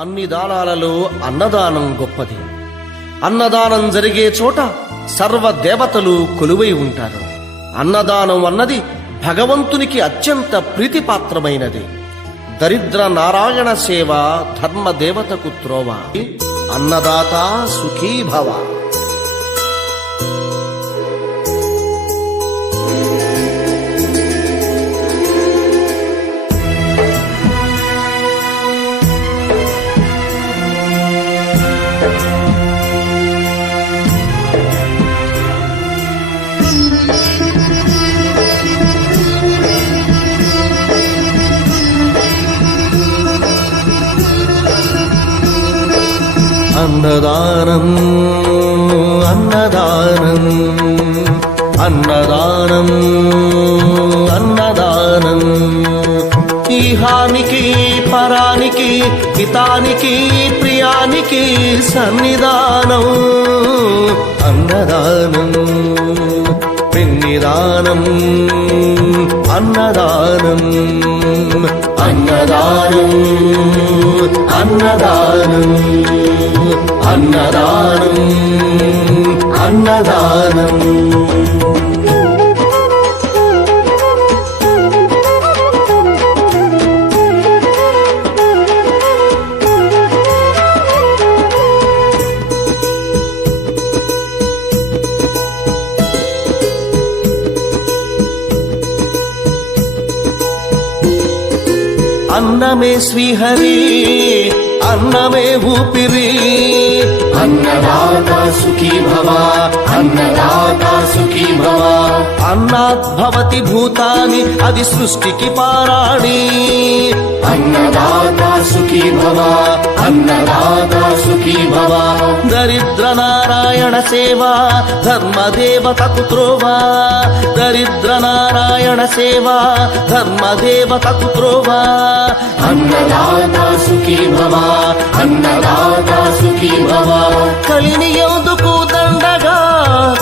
అన్ని దానాలలో అన్నదానం గొప్పది. అన్నదానం జరిగే చోట సర్వ దేవతలు కొలువై ఉంటారు. అన్నదానం అన్నది భగవంతునికి అత్యంత ప్రీతిపాత్రమైనది. దరిద్ర నారాయణ సేవ ధర్మదేవతకు త్రోవ. అన్నదాత సుఖీ భవ. అన్నదానం అన్నదానం అన్నదానం అన్నదానం ఈహానికి పరానికి హితానికి ప్రియానికి సన్నిధానం. అన్నదానం పిన్నిదానం అన్నదానం అన్నదానం అన్నదానం అన్నదానం అన్నదానం. అన్నమే శ్రీహరి అన్నమే ఊపిరి. అన్నదాత సుఖీ భవ అన్నదాత సుఖీ భవ. అన్నాద్భవతి భూతాని అది సృష్టికి పారాణి. అన్నదాత సుఖీ భవ అన్నదాత సుఖీ భవ. దరిద్ర నారాయణ సేవ ధర్మదేవతకు త్రోవ. దరిద్ర నారాయణ సేవ ధర్మదేవతకు త్రోవ. అన్నదాత సుఖీ భవ అన్నదాత సుఖీ భవ. కలిని ఎందుకు దండగా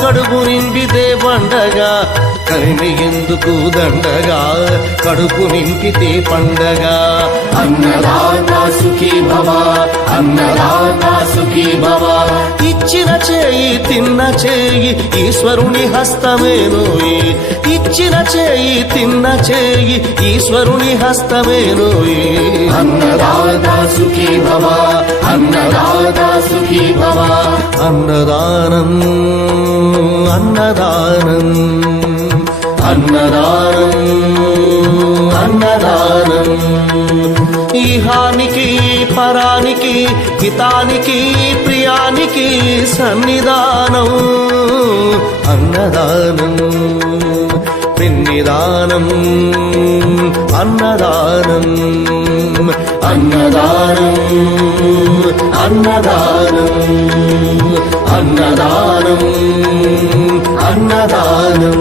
కడుపు నింపితే పండగా. కలిని ఎందుకు దండగా కడుపు నింపితే పండగ. అన్నదాత సుఖీ భవ అన్నదాత సుఖీ భవ. ఇచ్చిన చేయి తిన్న చేయి ఈశ్వరుని హస్తమేనోయి. ఇచ్చిన చేయి తిన్న చేయి ఈశ్వరుని హస్తమేనోయి. అన్నదాత సుఖీ భవ అన్నదాత సుఖీ భవ. అన్నదానం అన్నదానం అన్నదానం అన్నదానం ఈహానికి పరానికి హితానికి ప్రియానికి సన్నిధానం. అన్నదానం పిన్నిదానం అన్నదానం అన్నదానం అన్నదానం అన్నదానం అన్నదానం.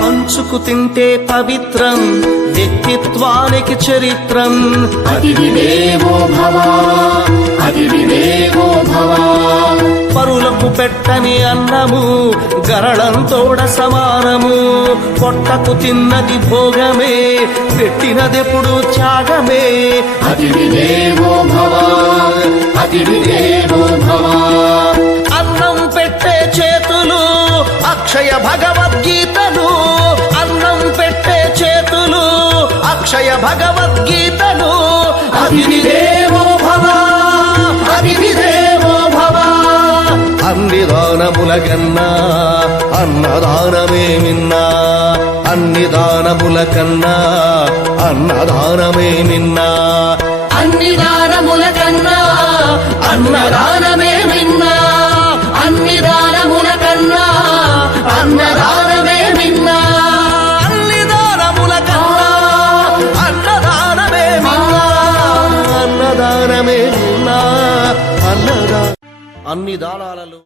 పంచుకు తింటే పవిత్రం వ్యక్తిత్వానికి చరిత్రం. అతిథి దేవో భవ అతిథి దేవో భవ. పరులకు పెట్టని అన్నము గరళంతోడ సమానము. పొట్టకు తిన్నది భోగమే పెట్టినదెప్పుడు త్యాగమే. అతిథి దేవో భవ అతిథి దేవో భవ. అన్నం పెట్టే చేతులు అక్షయ భగవద్గీతలు. అన్నం పెట్టే చేతులు అక్షయ భగవద్గీతలు. అతిథి దేవో భవ అతిథి దేవో భవ. అన్ని దానముల కన్నా అన్నదానమే మిన్నా. అన్ని దానముల కన్నా అన్నదానమే మిన్నా. అన్ని దానముల కన్నా అన్నదానమే మిన్నా. అన్ని దానముల కన్నా అన్నదానమే మిన్నా. అన్ని దానముల కన్నా అన్నదానమే మిన్నా. అన్నదానమే మిన్నా. అన్ని దానాలలో